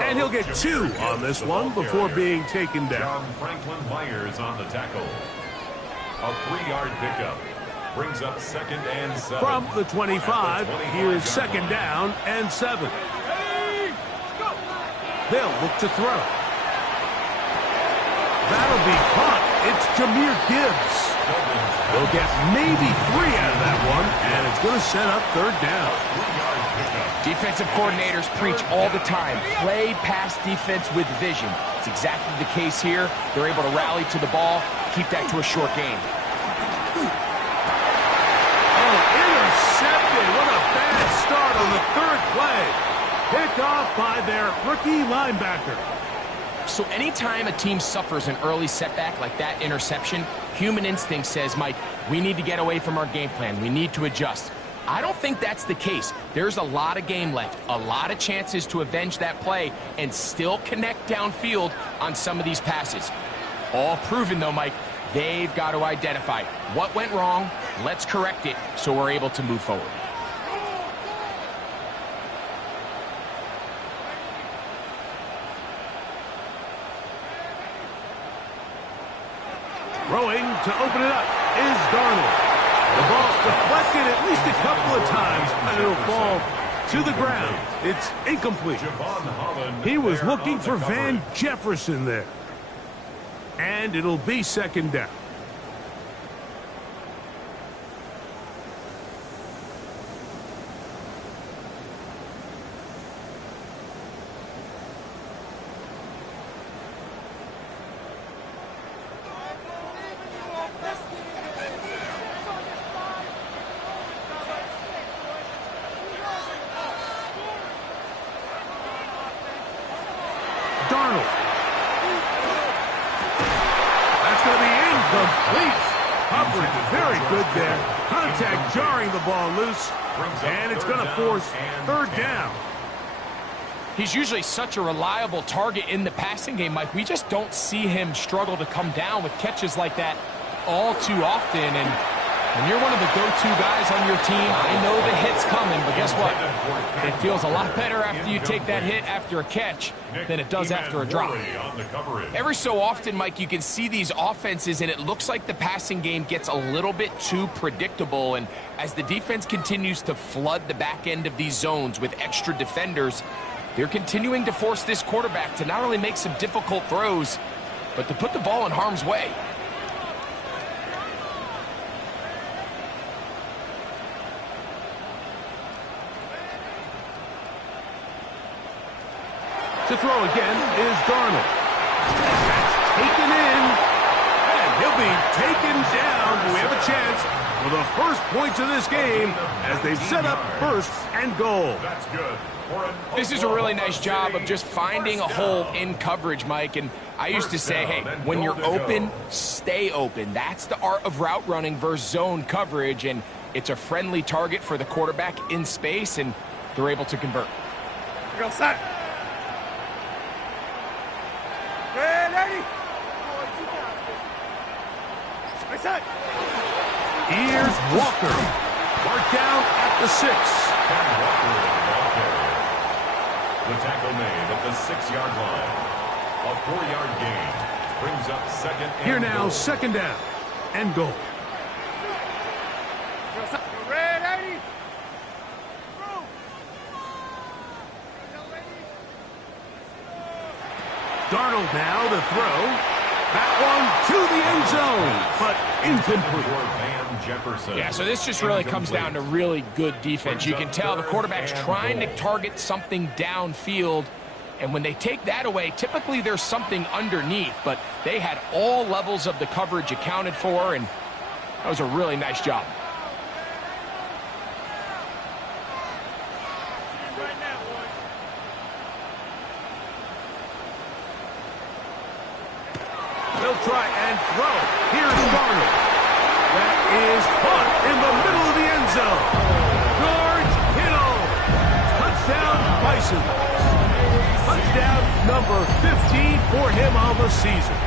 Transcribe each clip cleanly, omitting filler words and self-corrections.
And he'll get 2 on this one before being taken down. Franklin Myers on the tackle. A 3-yard pickup. Brings up 2nd and 7. From the 25, here's 2nd down and 7. They'll look to throw. That'll be caught. It's Jahmyr Gibbs. They'll get maybe 3 out of that one, and it's going to set up 3rd down. Defensive coordinators preach all the time, play pass defense with vision. It's exactly the case here. They're able to rally to the ball, keep that to a short game. Oh, intercepted. What a bad start on the 3rd play. Picked off by their rookie linebacker. So anytime a team suffers an early setback like that interception, human instinct says, Mike, we need to get away from our game plan. We need to adjust. I don't think that's the case. There's a lot of game left, a lot of chances to avenge that play and still connect downfield on some of these passes. All proven, though, Mike, they've got to identify what went wrong, let's correct it so we're able to move forward. Throwing to open it up is Darnold. The ball's deflected at least a couple of times, and it'll fall to the ground. It's incomplete. He was looking for Van Jefferson there. And it'll be 2nd down. Darnold. That's going to be incomplete. Coverage very good there. Contact jarring the ball loose. And it's going to force 3rd down. He's usually such a reliable target in the passing game, Mike. We just don't see him struggle to come down with catches like that all too often. And when you're one of the go-to guys on your team, I know the hit's coming, but guess what? It feels a lot better after you take that hit after a catch than it does after a drop. Every so often, Mike, you can see these offenses, and it looks like the passing game gets a little bit too predictable. And as the defense continues to flood the back end of these zones with extra defenders, they're continuing to force this quarterback to not only make some difficult throws, but to put the ball in harm's way. To throw again is Darnold. That's taken in, and he'll be taken down. We have a chance for the first points of this game as they've set up 1st and goal. That's good. This is a really nice job of just finding a hole in coverage, Mike. And I used to say, hey, when you're open, stay open. That's the art of route running versus zone coverage, and it's a friendly target for the quarterback in space, and they're able to convert. Go set. Here's Walker. Marked down at the 6. The tackle made at the 6-yard line. A 4-yard gain brings up 2nd and Here now, goal. 2nd down and goal. Darnold now to throw. That one to the end zone, but incomplete. Yeah, so this just really comes down to really good defense. You can tell the quarterback's trying to target something downfield, and when they take that away, typically there's something underneath, but they had all levels of the coverage accounted for, and that was a really nice job. They'll try and throw. Here's Darnold. That is caught in the middle of the end zone. George Kittle. Touchdown, Bison. Touchdown number 15 for him on the season.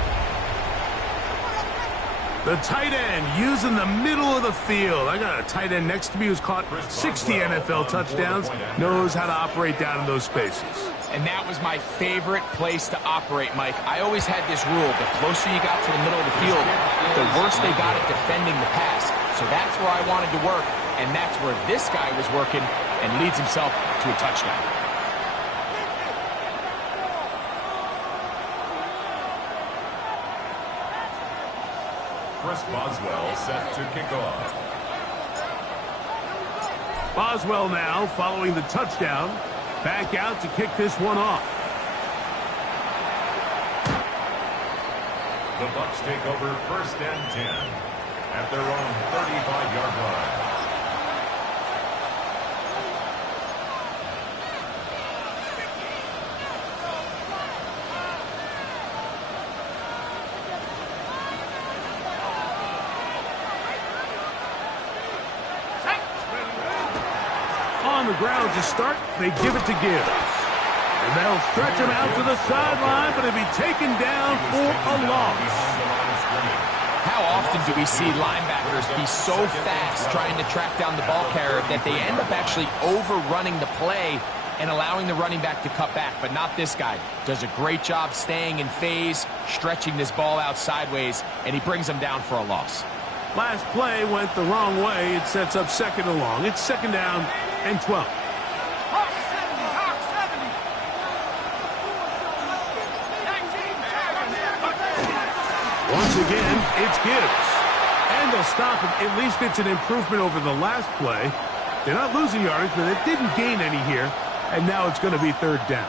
The tight end using the middle of the field. I got a tight end next to me who's caught 60 NFL touchdowns, knows how to operate down in those spaces. And that was my favorite place to operate, Mike. I always had this rule: the closer you got to the middle of the field, the worse they got at defending the pass. So that's where I wanted to work, and that's where this guy was working and leads himself to a touchdown. Chris Boswell set to kick off. Boswell now following the touchdown. Back out to kick this one off. The Bucs take over 1st and 10 at their own 35-yard line. On the ground to start, they give it to Gibbs. And they'll stretch him out to the sideline, but he'll be taken down for a loss. How often do we see linebackers be so fast trying to track down the ball carrier that they end up actually overrunning the play and allowing the running back to cut back? But not this guy. Does a great job staying in phase, stretching this ball out sideways, and he brings them down for a loss. Last play went the wrong way. It sets up 2nd and long. It's 2nd down and 12. Once again, it's Gibbs. And they'll stop him. At least it's an improvement over the last play. They're not losing yardage, but it didn't gain any here. And now it's going to be 3rd down.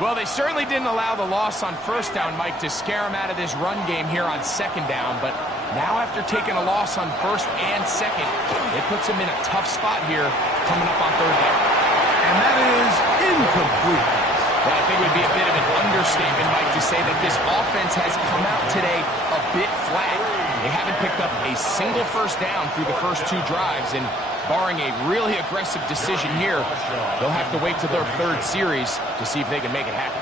Well, they certainly didn't allow the loss on 1st down, Mike, to scare him out of this run game here on 2nd down. But now after taking a loss on 1st and 2nd, it puts him in a tough spot here coming up on 3rd down. And that is incomplete. Well, I think it would be a bit of an understatement, Mike, to say that this offense has come out today a bit flat. They haven't picked up a single 1st down through the first 2 drives, and barring a really aggressive decision here, they'll have to wait to their 3rd series to see if they can make it happen.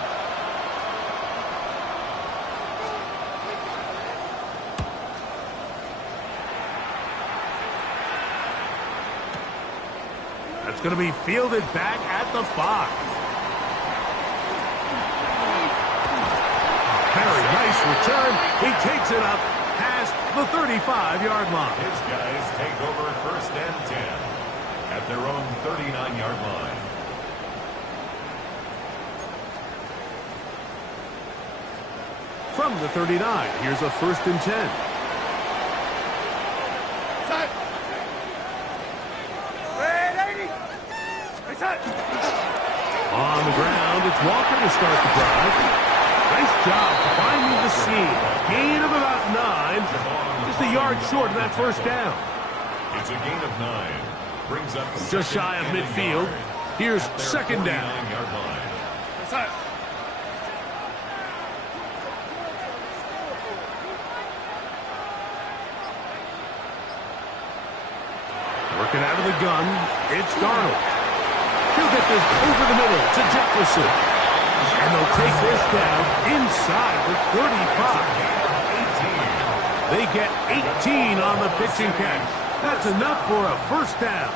That's going to be fielded back at the 5. Very nice return. He takes it up past the 35-yard line. His guys take over 1st and 10 at their own 39-yard line. From the 39, here's a 1st and 10. On the ground, it's Walker to start the drive. Nice job finding the seam. Gain of about 9. Just a yard short of that 1st down. It's a gain of 9. Brings up just shy of midfield. Here's 2nd down. Working out of the gun, it's Darnold. He'll get this over the middle to Jefferson. And they'll take this down inside the 35. They get 18 on the pitch and catch. That's enough for a 1st down.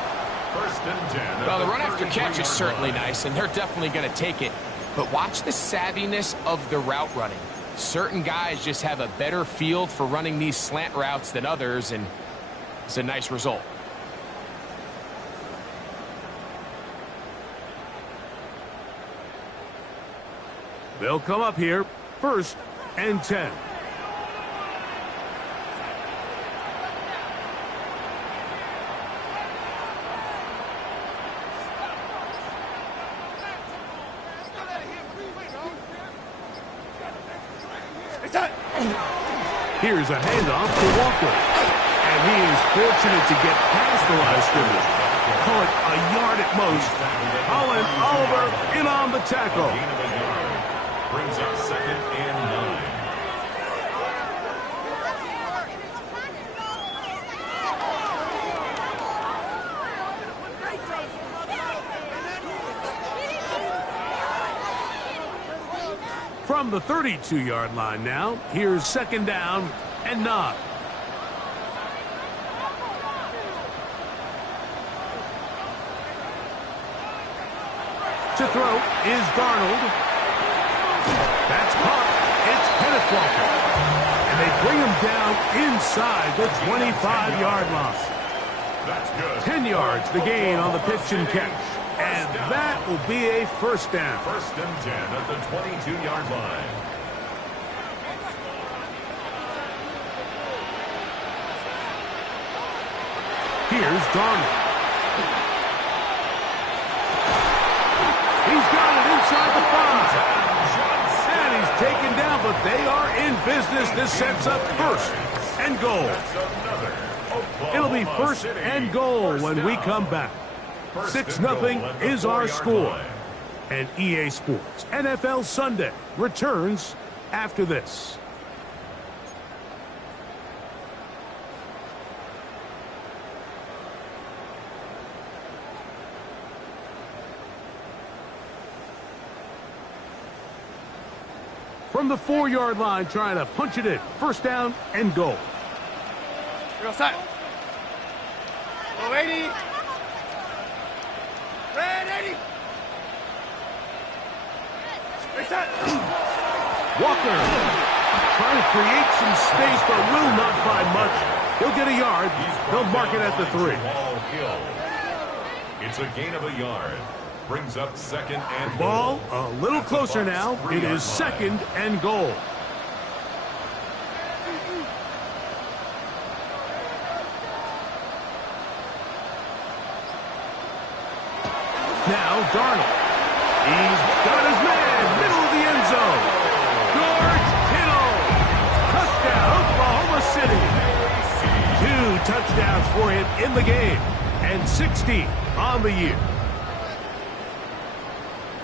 1st and 10. Well, the run after catch is certainly nice, and they're definitely going to take it. But watch the savviness of the route running. Certain guys just have a better feel for running these slant routes than others, and it's a nice result. They'll come up here, 1st and 10. Here's a handoff to Walker. And he is fortunate to get past the line of scrimmage. Call it a yard at most. Holland Oliver in on the tackle. Brings up 2nd and 9. From the 32-yard line now, here's 2nd down and 9. To throw is Darnold. That's caught. It's Kenneth Walker. And they bring him down inside the 25-yard line. That's good. 10 yards the gain on the pitch and catch. And that will be a 1st down. 1st and 10 at the 22-yard line. Here's Darnold. He's got it inside the 5. And he's taken down, but they are in business. This sets up 1st and goal. It'll be 1st and goal when we come back. 6-0 is our score. And EA Sports NFL Sunday returns after this. From the 4-yard line, trying to punch it in. 1st down and goal. Go side. Go 80. Red 80. Walker trying to create some space, but will not find much. He'll get a yard. They'll mark it at the 3. It's a gain of a yard. Brings up 2nd and Ball goal. a little closer now. It is 2nd and goal. Now Darnold. He's got his man. Middle of the end zone. George Kittle. Touchdown, Oklahoma City. 2 touchdowns for him in the game. And 16 on the year.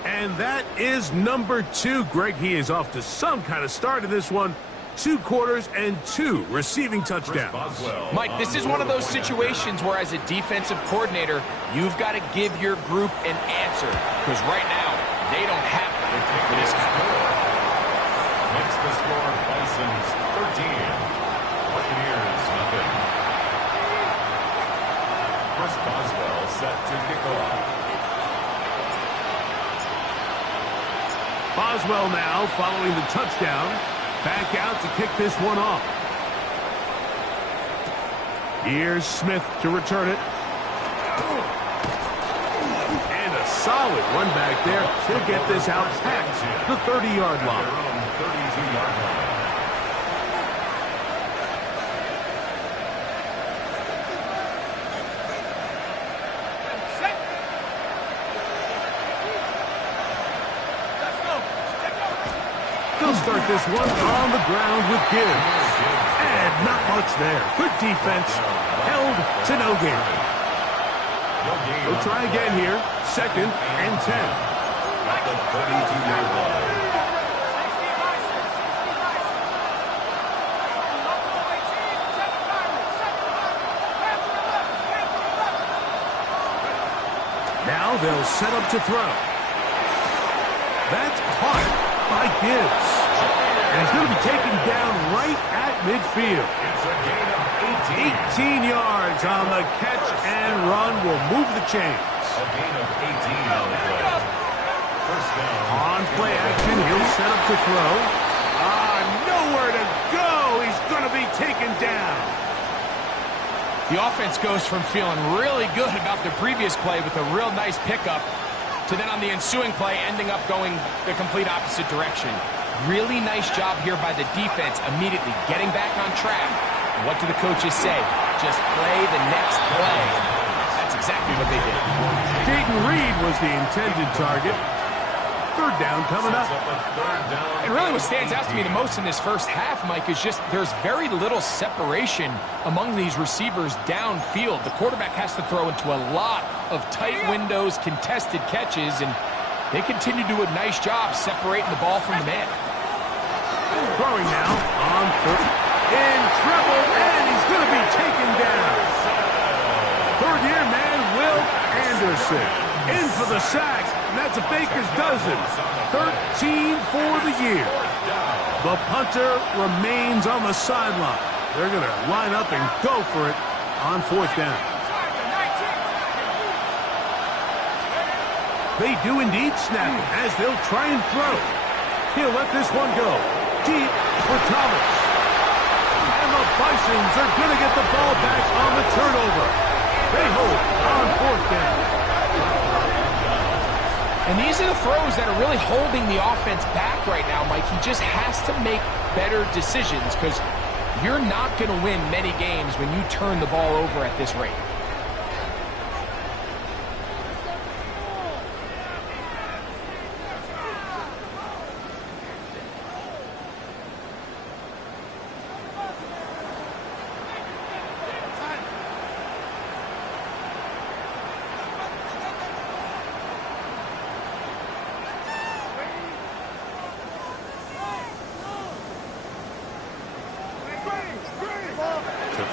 And that is number 2. Greg, he is off to some kind of start in this one. 2 quarters and 2 receiving touchdowns. Mike, this is one of those situations where as a defensive coordinator, you've got to give your group an answer. Because right now, they don't have it for this guy. Makes the score Bisons 13. Buccaneers nothing. Chris Boswell set to kick off. Boswell now following the touchdown. Back out to kick this one off. Here's Smith to return it. And a solid run back there. He'll get this out past the 30-yard line. 32-yard line. They'll start this one on the ground with Gibbs. And not much there. Good defense. Held to no gain. We'll try again here. 2nd and 10. At the 32-yard line. Now they'll set up to throw. That's caught by Gibbs. And he's going to be taken down right at midfield. It's a gain of 18 yards on the catch and run will move the chains. A gain of 18 on the play. 1st down. On play action, he'll set up to throw. Nowhere to go. He's going to be taken down. The offense goes from feeling really good about the previous play with a real nice pickup to then on the ensuing play ending up going the complete opposite direction. Really nice job here by the defense immediately getting back on track. And what do the coaches say? Just play the next play. That's exactly what they did. Jaden Reed was the intended target. 3rd down coming up. And really what stands out to me the most in this first half, Mike, is just there's very little separation among these receivers downfield. The quarterback has to throw into a lot of tight windows, contested catches, and they continue to do a nice job separating the ball from the man. Throwing now on 3rd. In trouble, and he's going to be taken down. 3rd-year man, Will Anderson. In for the sack. And that's a baker's dozen. 13 for the gear. The punter remains on the sideline. They're going to line up and go for it on 4th down. They do indeed snap it as they'll try and throw. He'll let this one go. Deep for Thomas. And the Bisons are going to get the ball back on the turnover. They hold on 4th down. And these are the throws that are really holding the offense back right now, Mike. He just has to make better decisions because you're not going to win many games when you turn the ball over at this rate.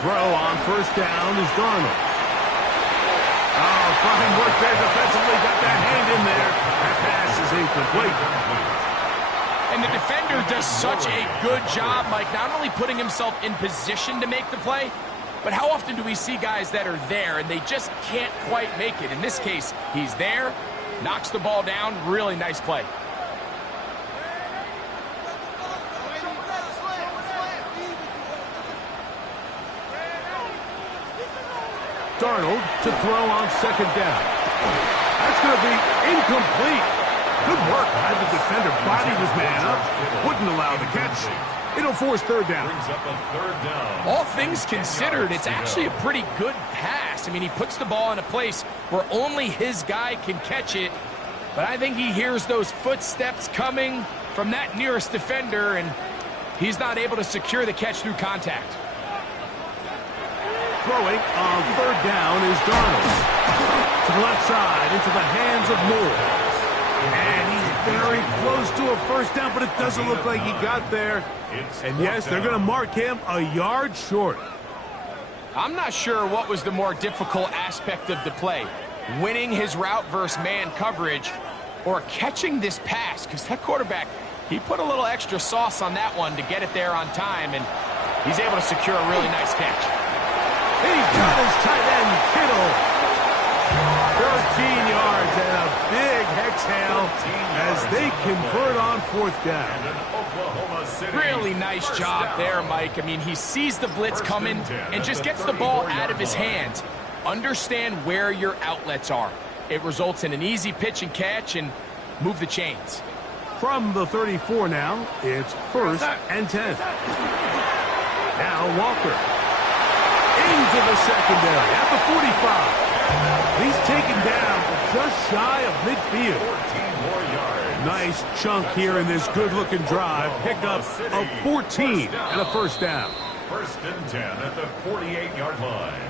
Throw on 1st down is Darnold. Oh, fine work there defensively. Got that hand in there. That pass is incomplete. And the defender does such a good job, Mike, not only putting himself in position to make the play, but how often do we see guys that are there and they just can't quite make it? In this case, he's there, knocks the ball down. Really nice play. Darnold to throw on 2nd down. That's going to be incomplete. Good work. Had the defender body his man up. Wouldn't allow the catch. It'll force 3rd down. All things considered, it's actually a pretty good pass. I mean, he puts the ball in a place where only his guy can catch it. But I think he hears those footsteps coming from that nearest defender, and he's not able to secure the catch through contact. Throwing on 3rd down is Darnold. To the left side, into the hands of Moore. And he's very close to a 1st down, but it doesn't look like he got there. And yes, they're going to mark him a yard short. I'm not sure what was the more difficult aspect of the play. Winning his route versus man coverage or catching this pass, because that quarterback, he put a little extra sauce on that one to get it there on time, and he's able to secure a really nice catch. He's got his tight end, Kittle. 13 yards and a big exhale as they convert on 4th down. Really nice job there, Mike. I mean, he sees the blitz coming and just gets the ball out of his hands. Understand where your outlets are. It results in an easy pitch and catch and move the chains. From the 34 now, it's 1st and 10. Now Walker. Into the secondary at the 45. He's taken down just shy of midfield. 14 more yards. Nice chunk here in this good-looking drive. Pickup of 14 and a 1st down. 1st and 10 at the 48-yard line.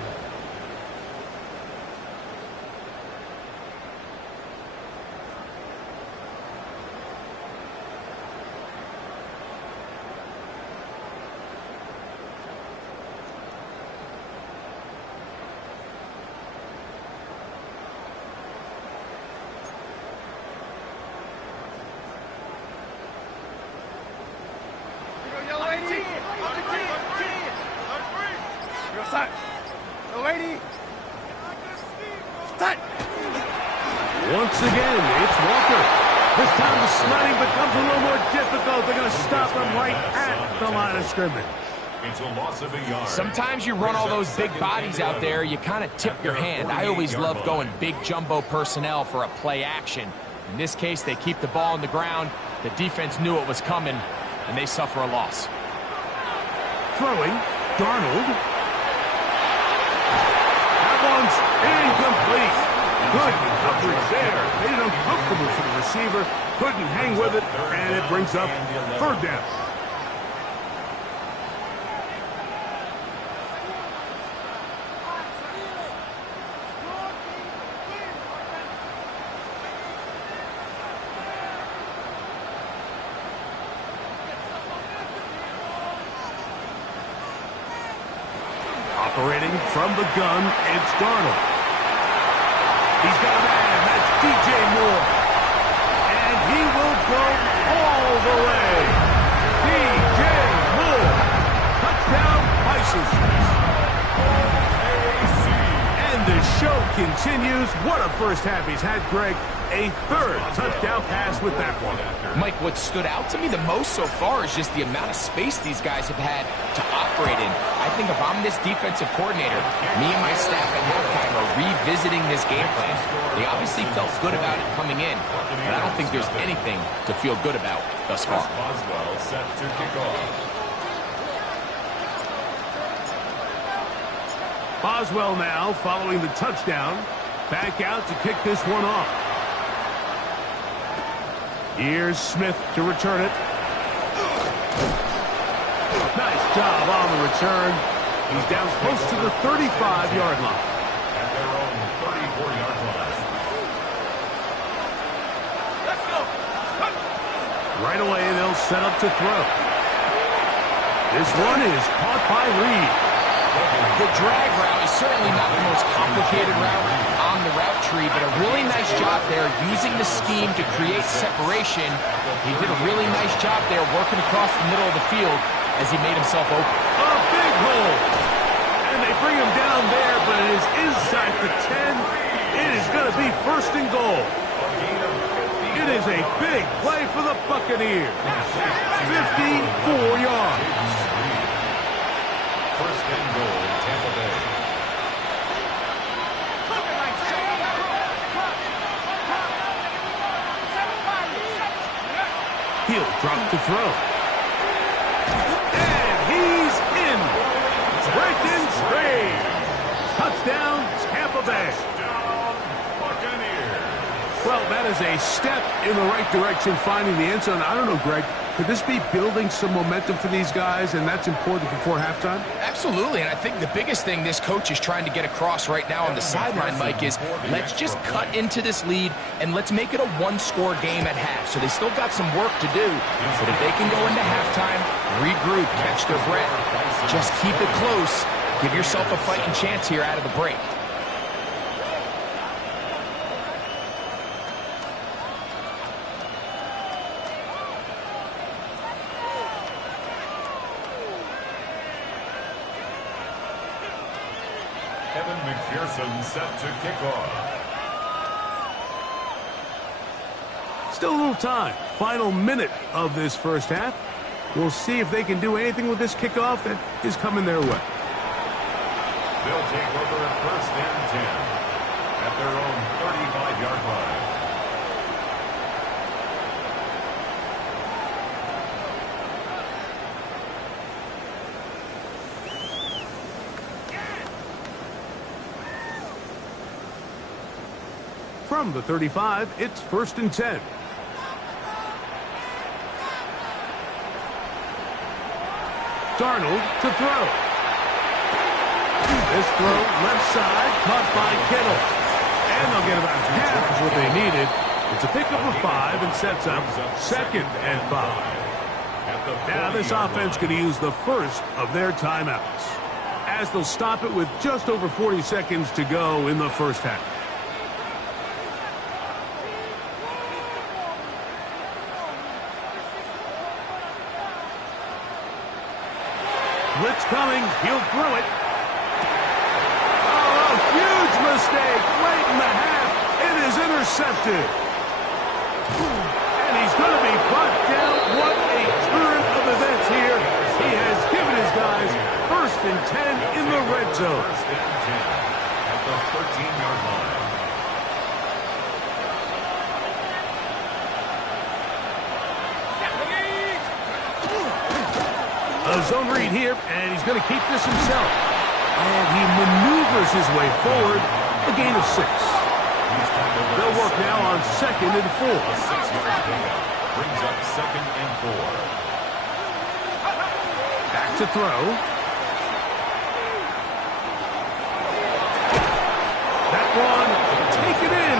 Once again, it's Walker. This time the sledding becomes a little more difficult. They're going to stop him right at the line of scrimmage. It's a loss of a yard. Sometimes you run all those big bodies out there, you kind of tip your hand. I always love going big jumbo personnel for a play action. In this case, they keep the ball on the ground. The defense knew it was coming, and they suffer a loss. Throwing, Darnold. That one's incomplete. Good coverage there. Made it uncomfortable for the receiver. Couldn't hang with it, and it brings up 3rd down. Operating from the gun, it's Darnold. He's got a man, that's DJ Moore. And he will go all the way. news. What a first half he's had, Greg. A third touchdown pass with that one. Mike, what stood out to me the most so far is just the amount of space these guys have had to operate in. I think if I'm this defensive coordinator, me and my staff at halftime are revisiting this game plan. They obviously felt good about it coming in, but I don't think there's anything to feel good about thus far. Boswell set to kick off. Boswell now following the touchdown. Back out to kick this one off. Here's Smith to return it. Nice job on the return. He's down close to the 35-yard line. At their own 34-yard line. Let's go. Right away, they'll set up to throw. This one is caught by Reed. The drag route is certainly not the most complicated route on the route tree, but a really nice job there using the scheme to create separation. He did a really nice job there working across the middle of the field as he made himself open. A big hole. And they bring him down there, but it is inside the 10. It is going to be first and goal. It is a big play for the Buccaneers. 54 yards. First and goal, Tampa Bay. He'll drop to throw. And he's in. Breaking straight. Touchdown, Tampa Bay. Well, that is a step in the right direction, finding the end zone. I don't know, Greg. Could this be building some momentum for these guys, and that's important before halftime? Absolutely, and I think the biggest thing this coach is trying to get across right now on the sideline, Mike, is let's just cut into this lead and let's make it a one-score game at half. So they still got some work to do, but if they can go into halftime, regroup, catch their breath, just keep it close, give yourself a fighting chance here out of the break. McPherson set to kick off. Still a little time. Final minute of this first half. We'll see if they can do anything with this kickoff that is coming their way. They'll take over at first and 10 at their own 35-yard line. From the 35, it's first and 10. Darnold to throw. This throw left side, caught by Kittle. And they'll get about half of what they needed. It's a pickup of 5 and sets up second and 5. Now this offense going to use the first of their timeouts, as they'll stop it with just over 40 seconds to go in the first half. Blitz coming. He'll throw it. Oh, a huge mistake late in the half. It is intercepted. And he's going to be brought down. What a turn of events here. He has given his guys first and 10 in the red zone. First and 10 at the 13-yard line. A zone read here, and he's going to keep this himself. And he maneuvers his way forward, a gain of 6. They'll work now on second and 4. A 6-yard pickup brings up second and 4. Back to throw. That one, take it in.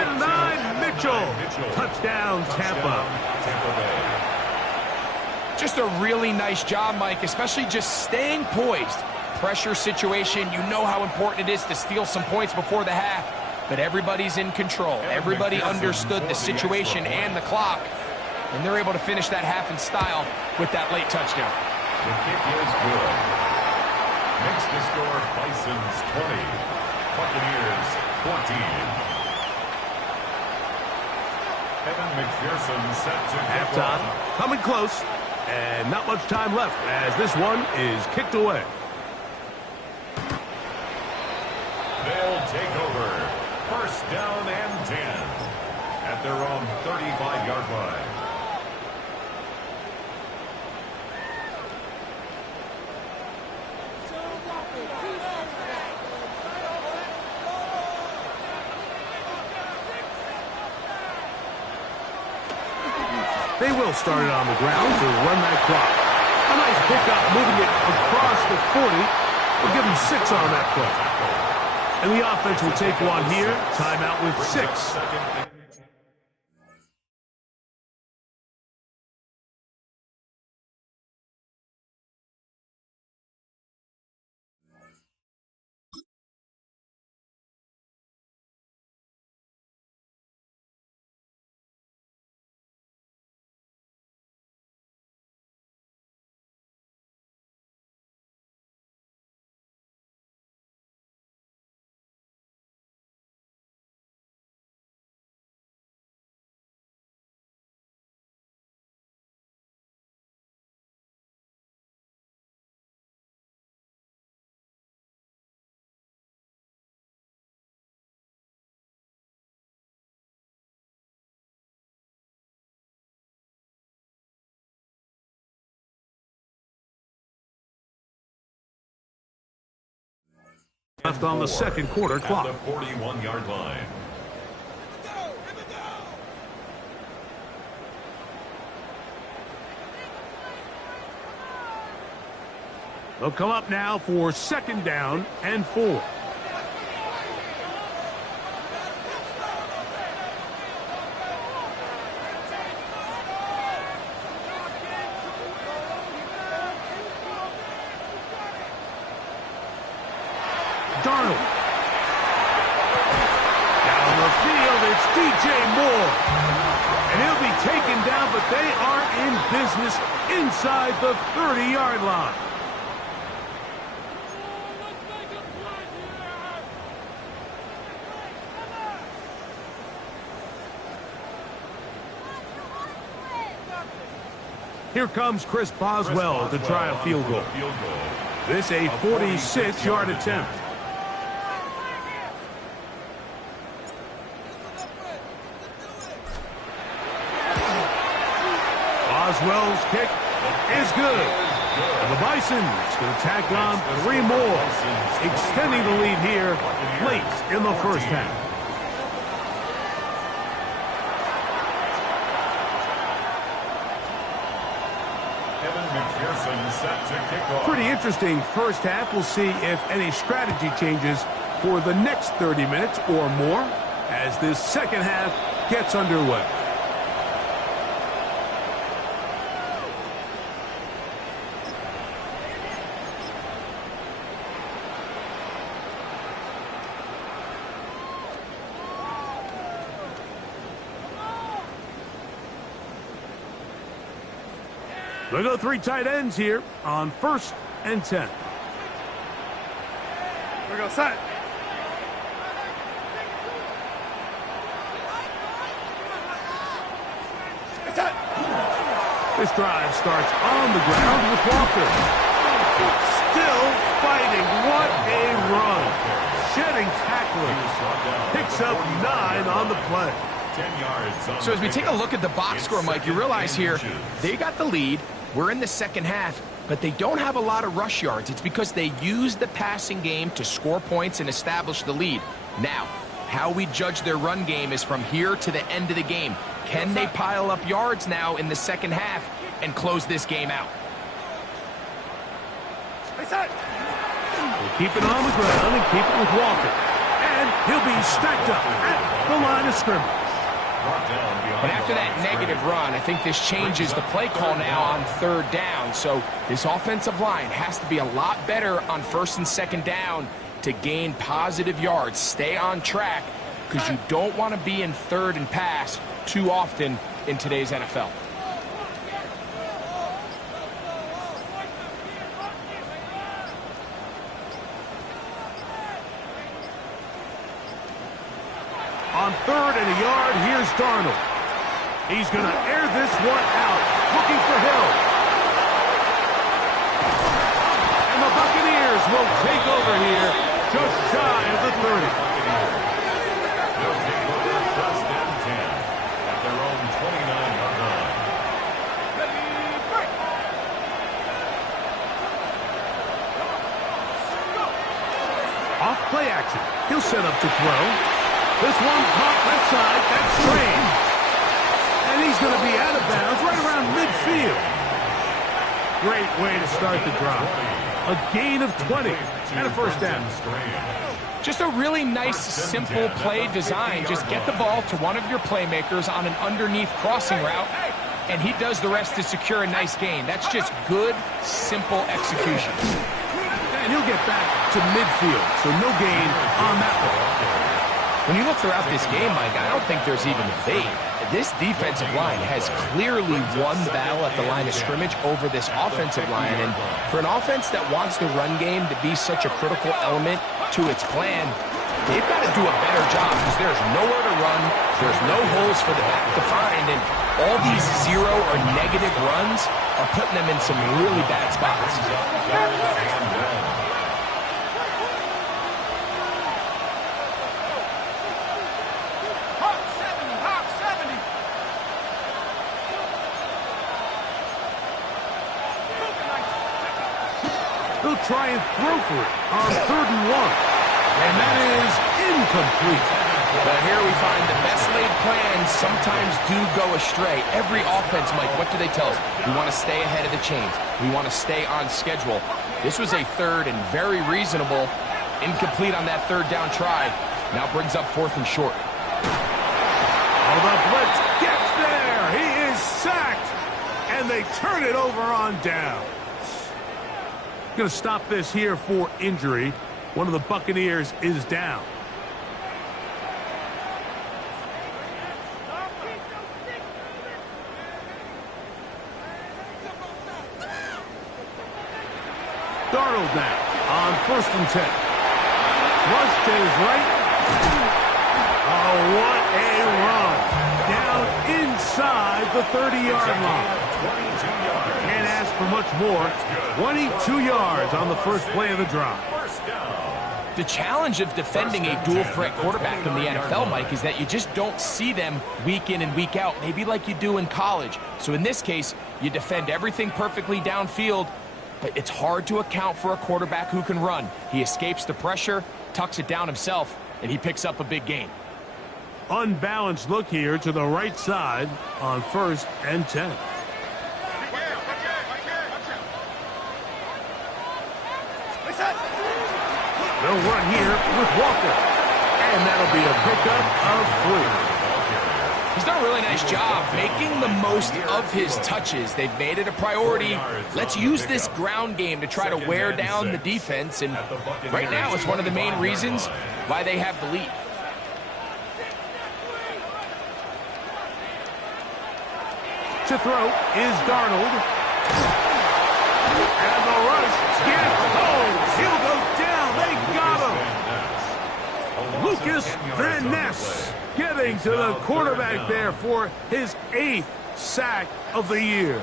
And 9, Mitchell. Touchdown, Tampa. Tampa Bay. Just a really nice job, Mike, especially just staying poised. Pressure situation, you know how important it is to steal some points before the half, but everybody's in control. Everybody understood the situation and the clock, and they're able to finish that half in style with that late touchdown. The kick is good. Makes the score Bison's 20, Buccaneers 20. Evan McPherson set to Halftime, coming close, and not much time left as this one is kicked away. They'll take over. First down and 10 at their own 35-yard line. They will start it on the ground to run that clock. A nice pickup moving it across the 40. We'll give them 6 on that play. And the offense will take one here. Timeout with 6. Left on the second quarter clock. At the 41-yard line. They'll come up now for second down and 4. Darnold. Down the field, it's DJ Moore. And he'll be taken down, but they are in business inside the 30-yard line. Here comes Chris Boswell to try a field goal. This a 46-yard attempt. Boswell's kick is good. And the Bison's going to tack on 3 more, extending the lead here late in the first half. Set to kick off. Pretty interesting first half. We'll see if any strategy changes for the next 30 minutes or more as this second half gets underway. They'll go 3 tight ends here on 1st and 10. We go set. This drive starts on the ground with Walker. Still fighting. What a run. Shedding tackling. Picks up 9 on the play. 10 yards. So as we take a look at the box score, Mike, you realize here they got the lead. We're in the second half, but they don't have a lot of rush yards. It's because they use the passing game to score points and establish the lead. Now, how we judge their run game is from here to the end of the game. Can they pile up yards now in the second half and close this game out? We'll keep it on the ground and keep it with Walker. And he'll be stacked up at the line of scrimmage. But after that negative run, I think this changes the play call now on 3rd down. So this offensive line has to be a lot better on 1st and 2nd down to gain positive yards. Stay on track because you don't want to be in 3rd and pass too often in today's NFL. On 3rd and a yard, here's Darnold. He's going to air this one out, looking for Hill. And the Buccaneers will take over here, just shy of the 30. They'll take over first and 10 at their own 29-yard line. Off play action. He'll set up to throw. This one caught left side. That's strange. And he's going to be out of bounds right around midfield. Great way to start the drive. A gain of 20 and a first down. Just a really nice, simple play design. Just get the ball to one of your playmakers on an underneath crossing route, and he does the rest to secure a nice gain. That's just good, simple execution. And he'll get back to midfield, so no gain on that one. When you look throughout this game, Mike, I don't think there's even debate. This defensive line has clearly won the battle at the line of scrimmage over this offensive line. And for an offense that wants the run game to be such a critical element to its plan, they've got to do a better job because there's nowhere to run, there's no holes for the back to find, and all these zero or negative runs are putting them in some really bad spots. They'll try and throw for it on 3rd and 1. And that is incomplete. But here we find the best laid plans sometimes do go astray. Every offense, Mike, what do they tell us? We want to stay ahead of the chains. We want to stay on schedule. This was a 3rd and very reasonable. Incomplete on that 3rd down try. Now brings up 4th and short. Oh, the blitz gets there. He is sacked. And they turn it over on down. Going to stop this here for injury. One of the Buccaneers is down. Darnold now on 1st and 10. Thrust to his right. Oh, what a run. Down inside the 30-yard line. Can't ask for much more. 22 yards on the first play of the drive. The challenge of defending a dual-threat quarterback in the NFL, Mike, is that you just don't see them week in and week out, maybe like you do in college. So in this case, you defend everything perfectly downfield, but it's hard to account for a quarterback who can run. He escapes the pressure, tucks it down himself, and he picks up a big gain. Unbalanced look here to the right side on 1st and 10. They'll run here with Walker. And that'll be a pickup of 3. He's done a really nice job making the most of his touches. They've made it a priority. Let's use this ground game to try to wear down the defense. And right now, it's one of the main reasons why they have the lead. To throw is Darnold. And the rush gets home. He'll go down. They got him. Lucas Van Ness getting to the quarterback there for his 8th sack of the year.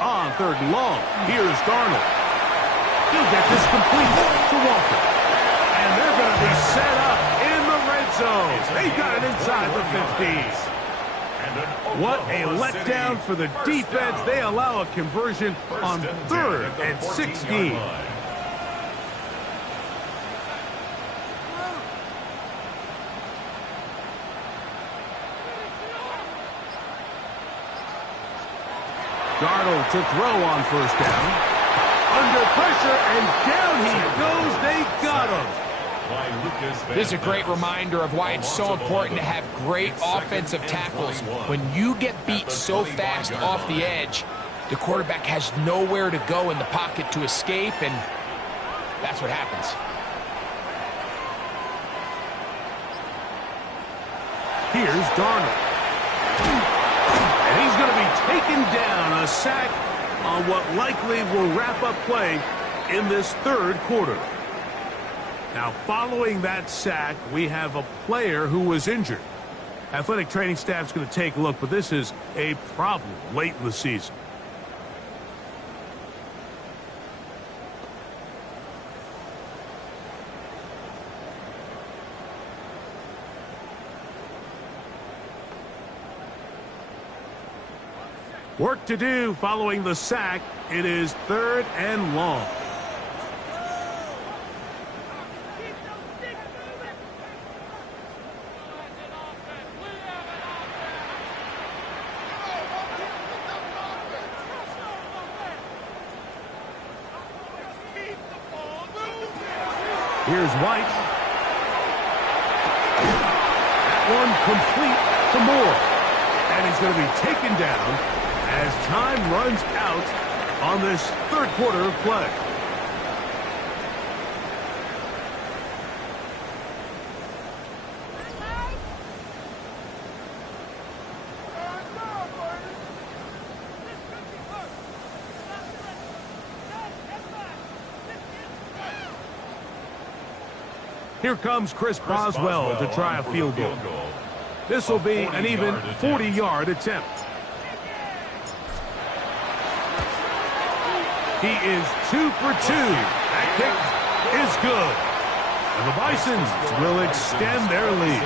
On 3rd and long, here's Darnold. He'll get this complete to Walker. And they're going to be set up in the red zone. They got it inside the 50s. What a letdown for the defense. They allow a conversion on 3rd and 16. Darnold to throw on 1st down. Under pressure, and down he goes. They got him. This is a great reminder of why it's so important to have great offensive tackles. When you get beat so fast off the edge, the quarterback has nowhere to go in the pocket to escape, and that's what happens. Here's Darnold. And taken down. A sack on what likely will wrap up play in this third quarter. Now, following that sack, we have a player who was injured. Athletic training staff's going to take a look, but this is a problem late in the season. Work to do following the sack. It is 3rd and long. Here's White. That one complete to Moore. And he's going to be taken down as time runs out on this third quarter of play. Here comes Chris Boswell to try a field goal. This will be an even 40-yard attempt. He is 2 for 2. That kick is good. And the Bisons will extend their lead.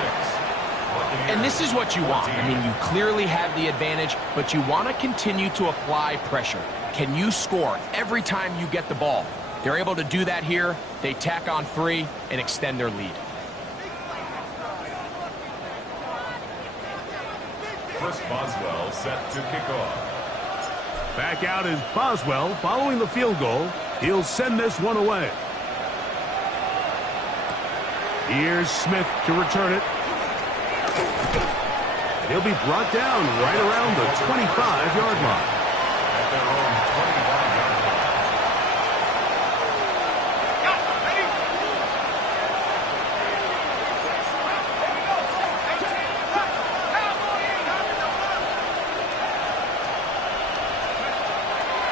And this is what you want. I mean, you clearly have the advantage, but you want to continue to apply pressure. Can you score every time you get the ball? They're able to do that here. They tack on 3 and extend their lead. Chris Boswell set to kick off. Back out is Boswell following the field goal. He'll send this one away. Here's Smith to return it. He'll be brought down right around the 25-yard line. At their own 25-yard line.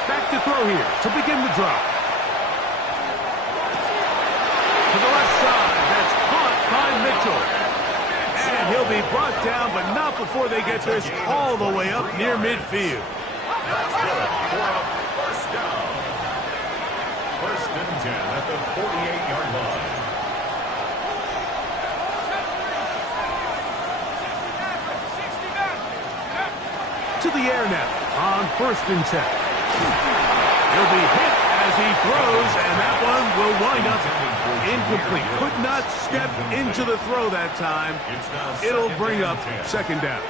Back to throw here to begin the drive. To the left side. That's caught by Mitchell. And he'll be brought down, but not before they get this all the way up near midfield. That's good for a first down. 1st and 10 at the 48-yard line. To the air now on 1st and 10. He'll be hit as he throws, and that one will wind up incomplete. Could not step into the throw that time. It'll bring up 2nd down.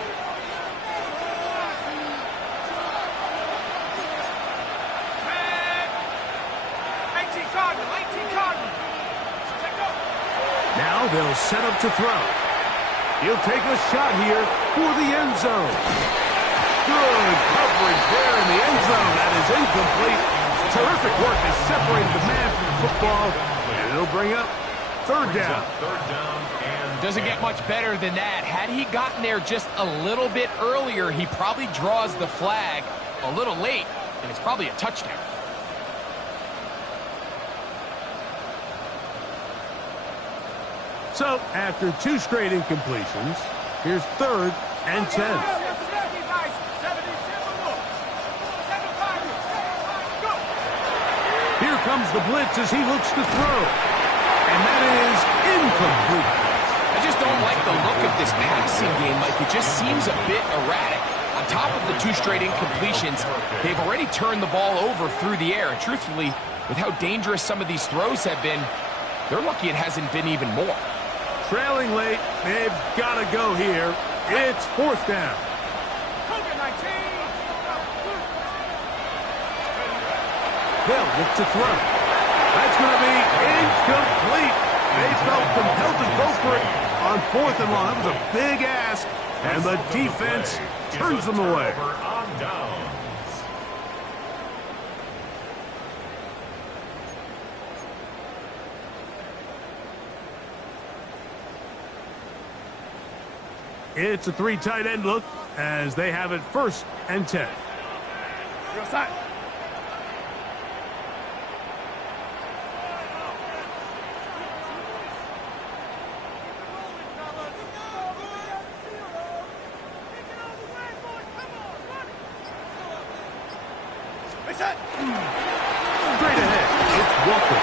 Now they'll set up to throw. He'll take a shot here for the end zone. Good coverage there in the end zone. That is incomplete. Terrific work to separate the man from the football. And it'll bring up 3rd down. 3rd down and Doesn't get much better than that. Had he gotten there just a little bit earlier, he probably draws the flag a little late, and it's probably a touchdown. So, after 2 straight incompletions, here's 3rd and 10. Here comes the blitz as he looks to throw. And that is incomplete. I just don't like the look of this passing game, Mike. It just seems a bit erratic. On top of the 2 straight incompletions, they've already turned the ball over through the air. And truthfully, with how dangerous some of these throws have been, they're lucky it hasn't been even more. Trailing late, they've got to go here. It's 4th down. They'll look to throw. That's going to be incomplete. They felt compelled to go for it on 4th and long. That was a big ask, and the defense turns them away. on downs. It's a 3 tight end look as they have it 1st and 10. Go side. Straight ahead, it's Walker.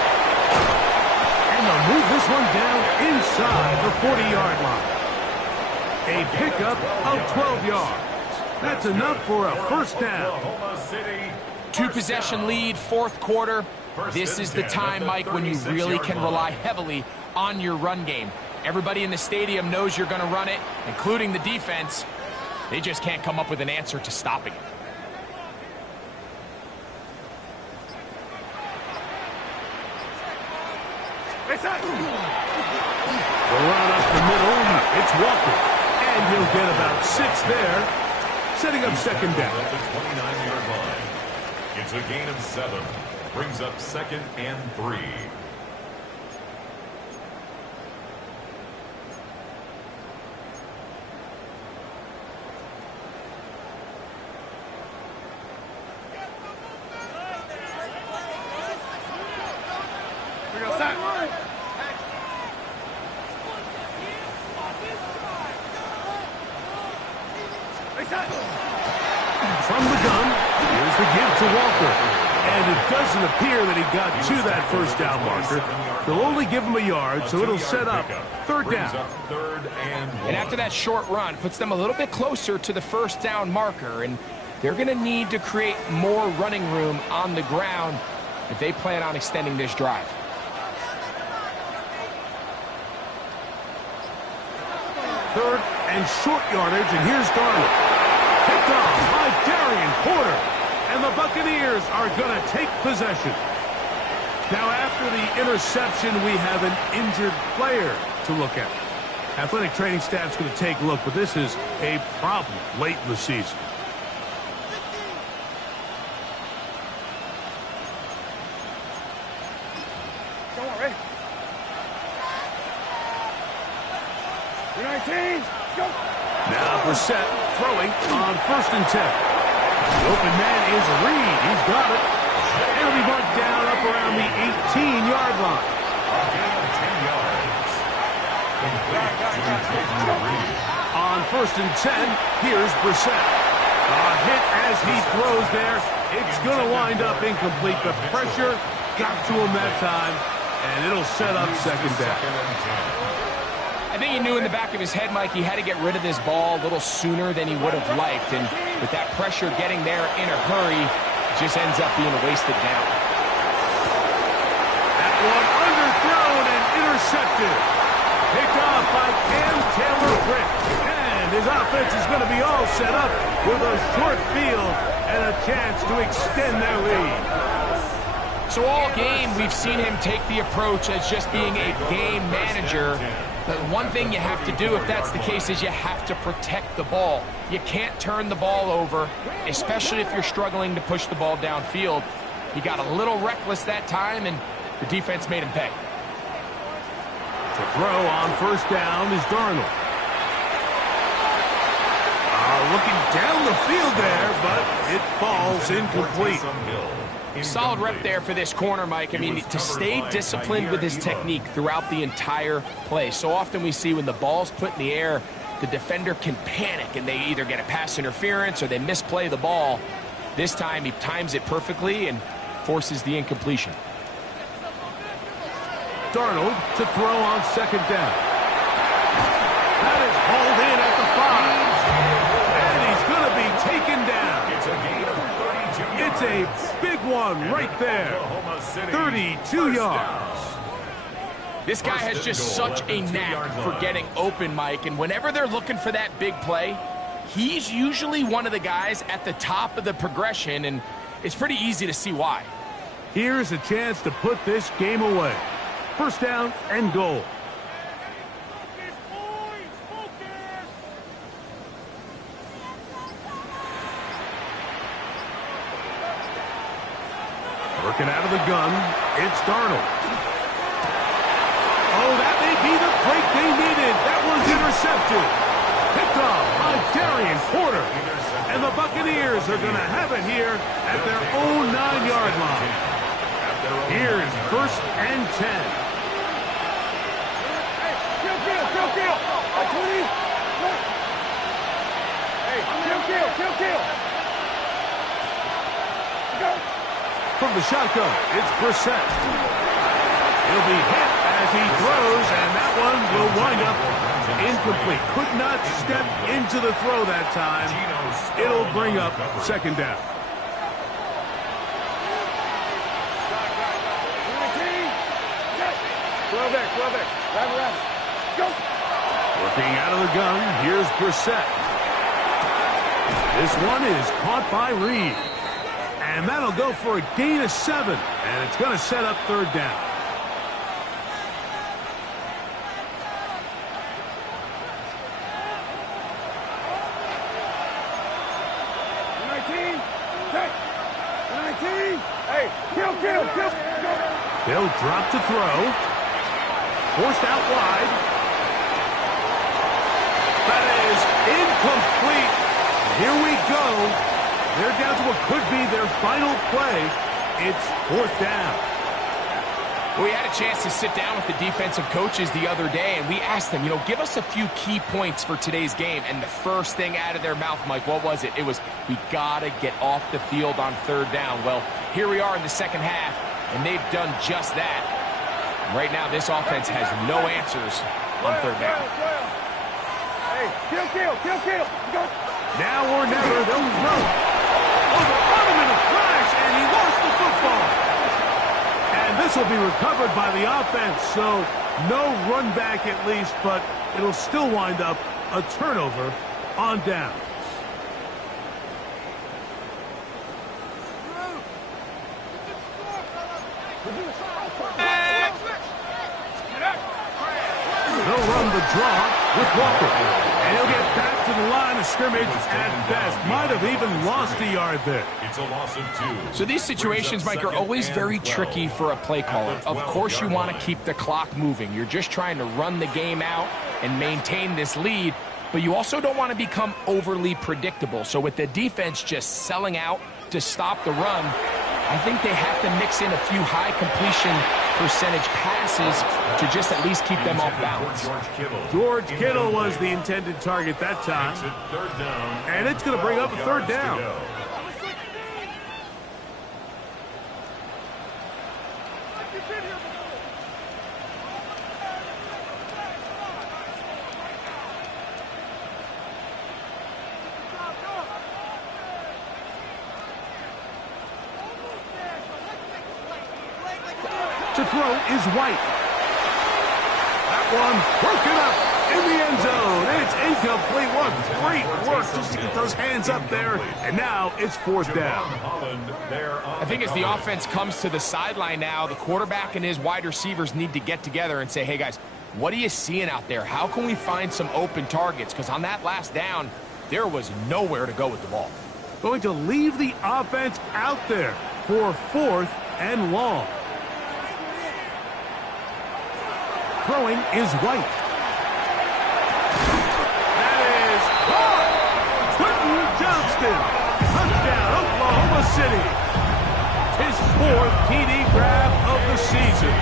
And they'll move this one down inside the 40-yard line. A pickup of 12 yards. That's enough for a 1st down. 2-possession lead, 4th quarter. This is the time, Mike, when you really can rely heavily on your run game. Everybody in the stadium knows you're going to run it, including the defense. They just can't come up with an answer to stopping it. The run up the middle, it's Walker. And he'll get about 6 there, setting up 2nd down. At the 29-yard line. It's a gain of 7. Brings up 2nd and 3. We go side. From the gun, here's the give to Walker. And it doesn't appear that he got to that 1st down marker. They'll only give him a yard, so it'll set up 3rd down. And after that short run, puts them a little bit closer to the 1st down marker. And they're going to need to create more running room on the ground if they plan on extending this drive. Third and short yardage, and here's Darnold. Picked off by Darian Porter, and the Buccaneers are going to take possession. Now, after the interception, we have an injured player to look at. Athletic training staff's going to take a look, but this is a problem late in the season. Come on, ready? 19, go. Now Brissett throwing on 1st and 10. The open man is Reed. He's got it. It'll be marked down up around the 18-yard line. A gain of 10 yards. On 1st and 10, here's Brissett. A hit as he throws there. It's going to wind up incomplete. The pressure got to him that time, and it'll set up 2nd down. I think he knew in the back of his head, Mike, he had to get rid of this ball a little sooner than he would have liked. And with that pressure getting there in a hurry, it just ends up being a wasted down. That one underthrown and intercepted. Picked off by Cam Taylor-Britt. And his offense is going to be all set up with a short field and a chance to extend their lead. So all game, we've seen him take the approach as just being a game manager. But one thing you have to do, if that's the case, is you have to protect the ball. You can't turn the ball over, especially if you're struggling to push the ball downfield. He got a little reckless that time, and the defense made him pay. To throw on 1st down is Darnold. Looking down the field there, but it falls incomplete. Solid rep there for this corner, Mike. I mean, to stay disciplined with his technique throughout the entire play. So often we see when the ball's put in the air, the defender can panic, and they either get a pass interference or they misplay the ball. This time he times it perfectly and forces the incompletion. Darnold to throw on 2nd down. That is hauled in at the 5. And he's going to be taken down. It's a gain of 32 yards. It's a big one right there. 32 yards. This guy has just such a knack for getting open, Mike, and whenever they're looking for that big play, he's usually one of the guys at the top of the progression, and it's pretty easy to see why. Here's a chance to put this game away. 1st down and goal. Working out of the gun, it's Darnold. Oh, that may be the break they needed. That was intercepted. Picked off by Darian Porter. And the Buccaneers are going to have it here at their own 9-yard line. Here's 1st and 10. Hey, kill. By 20. Hey, kill. Go. From the shotgun, it's Brissett. He'll be hit as he throws, and that one will wind up incomplete. Could not step into the throw that time. It'll bring up 2nd down. 12 there. Grab. Go. Working out of the gun, here's Brissett. This one is caught by Reed. And that'll go for a gain of 7. And it's going to set up 3rd down. Hey, kill. They'll drop to throw. Forced out wide. That is incomplete. Here we go. They're down to what could be their final play. It's 4th down. We had a chance to sit down with the defensive coaches the other day, and we asked them, give us a few key points for today's game. And the first thing out of their mouth, Mike, what was it? It was, we got to get off the field on 3rd down. Well, here we are in the 2nd half, and they've done just that. Right now, this offense has no answers on 3rd down. Hey, kill. Go. Now or never, they'll throw. Overrun him in a flash, and he lost the football. And this will be recovered by the offense, so no run back at least, but it'll still wind up a turnover on downs. They'll run the draw with Walker. And he'll get back to the line of scrimmage at best. Might have even lost a yard there. It's a loss of 2. So these situations, Mike, are always very tricky for a play caller. Of course you want to keep the clock moving. You're just trying to run the game out and maintain this lead, but you also don't want to become overly predictable. So with the defense just selling out to stop the run, I think they have to mix in a few high completion percentage passes to just at least keep them off balance. George Kittle was the intended target that time. And it's going to bring up a 3rd down. To throw is White. That one broken up in the end zone. It's incomplete. What great work just to get those hands up there. And now it's 4th down. I think as the offense comes to the sideline now, the quarterback and his wide receivers need to get together and say, hey, guys, what are you seeing out there? How can we find some open targets? Because on that last down, there was nowhere to go with the ball. Going to leave the offense out there for 4th and long. Throwing is White. That is caught! Quentin Johnston. Touchdown, Oklahoma City. His 4th TD grab of the season.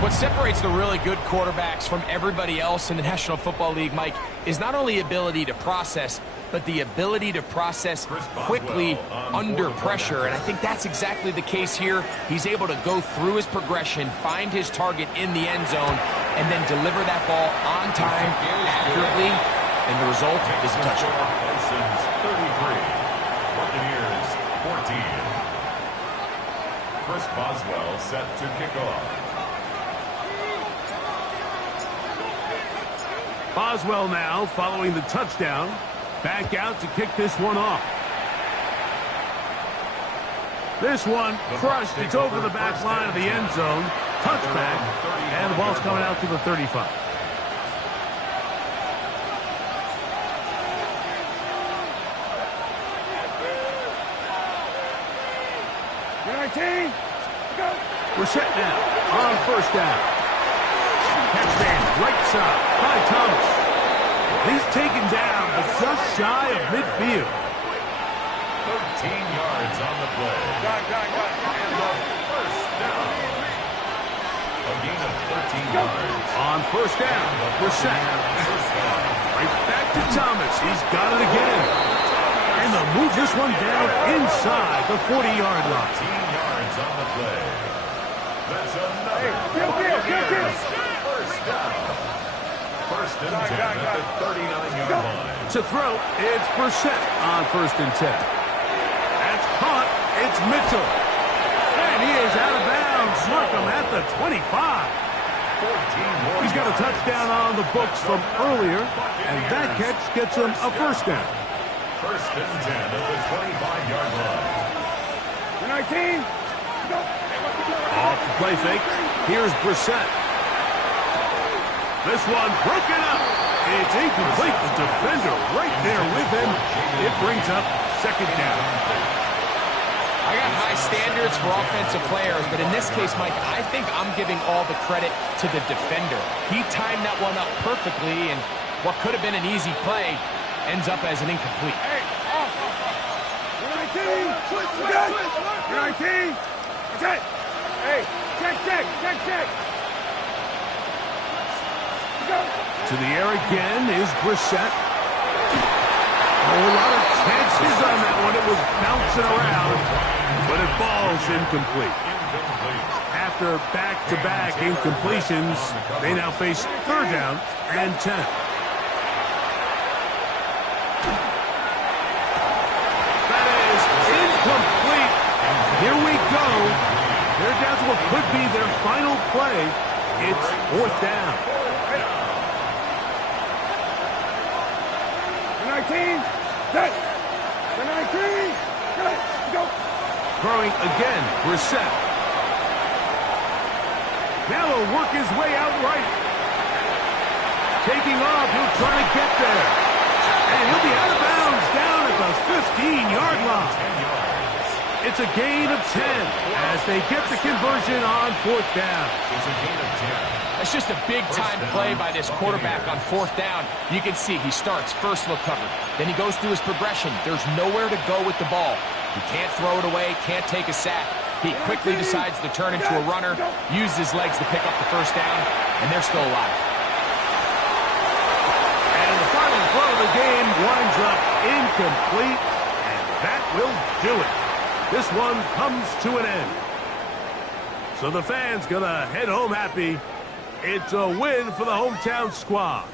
What separates the really good quarterbacks from everybody else in the National Football League, Mike, is not only ability to process, but the ability to process quickly under pressure. And I think that's exactly the case here. He's able to go through his progression, find his target in the end zone, and then deliver that ball on time, accurately, and the result is a touchdown. 33, Buccaneers 14. Chris Boswell set to kick off. Boswell now following the touchdown. Back out to kick this one off. This one crushed. It's over the back line of the end zone. Touchback. And the ball's coming out to the 35. We're set now on 1st down. Catch man, right side by Thomas. He's taken down, but just shy of midfield. 13 yards on the play. Got it. And the first down. A gain of 13 yards. On first down, Brissett. Right back to Thomas. He's got it again. And they'll move this one down inside the 40-yard line. 15 yards on the play. That's another. Kill. First down. First and 10 at the 39-yard line. To throw, it's Brissett on first and 10. That's caught. It's Mitchell. And he is out of bounds. Mark him at the 25. He's got a touchdown on the books from earlier, and that catch gets him a first down. First and 10 at the 25-yard line. 19. Go. Off the play fake. Here's Brissett. This one broken up. It's incomplete. The defender right there with him. It brings up second down. I got high standards for offensive players, but in this case, Mike, I think I'm giving all the credit to the defender. He timed that one up perfectly, and what could have been an easy play ends up as an incomplete. Hey, off. 19. You're 19. That's it. Hey, check. Go. To the air again is Brissett. A lot of chances on that one. It was bouncing around, but it falls incomplete. After back-to-back incompletions, they now face third down and 10. That is incomplete. Here we go. They're down to what could be their final play. It's fourth down. 19. Set. The 19. Good. Go. Throwing again, Brissett. Now he'll work his way out right. Taking off, he'll try to get there. And he'll be out of bounds down at the 15-yard line. It's a gain of 10 as they get the conversion on fourth down. It's a gain of 10. It's just a big-time play by this quarterback on fourth down. You can see he starts first look covered. Then he goes through his progression. There's nowhere to go with the ball. He can't throw it away, can't take a sack. He quickly decides to turn into a runner, use his legs to pick up the first down, and they're still alive. And the final throw of the game winds up incomplete, and that will do it. This one comes to an end. So the fans gonna head home happy. It's a win for the hometown squad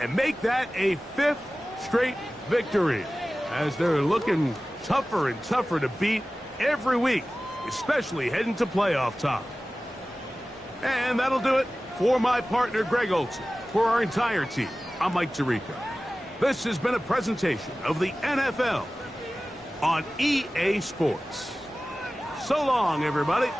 and make that a fifth straight victory as they're looking tougher and tougher to beat every week, especially heading to playoff time. And that'll do it for my partner, Greg Olson. For our entire team, I'm Mike Tirico. This has been a presentation of the NFL on EA Sports. So long, everybody.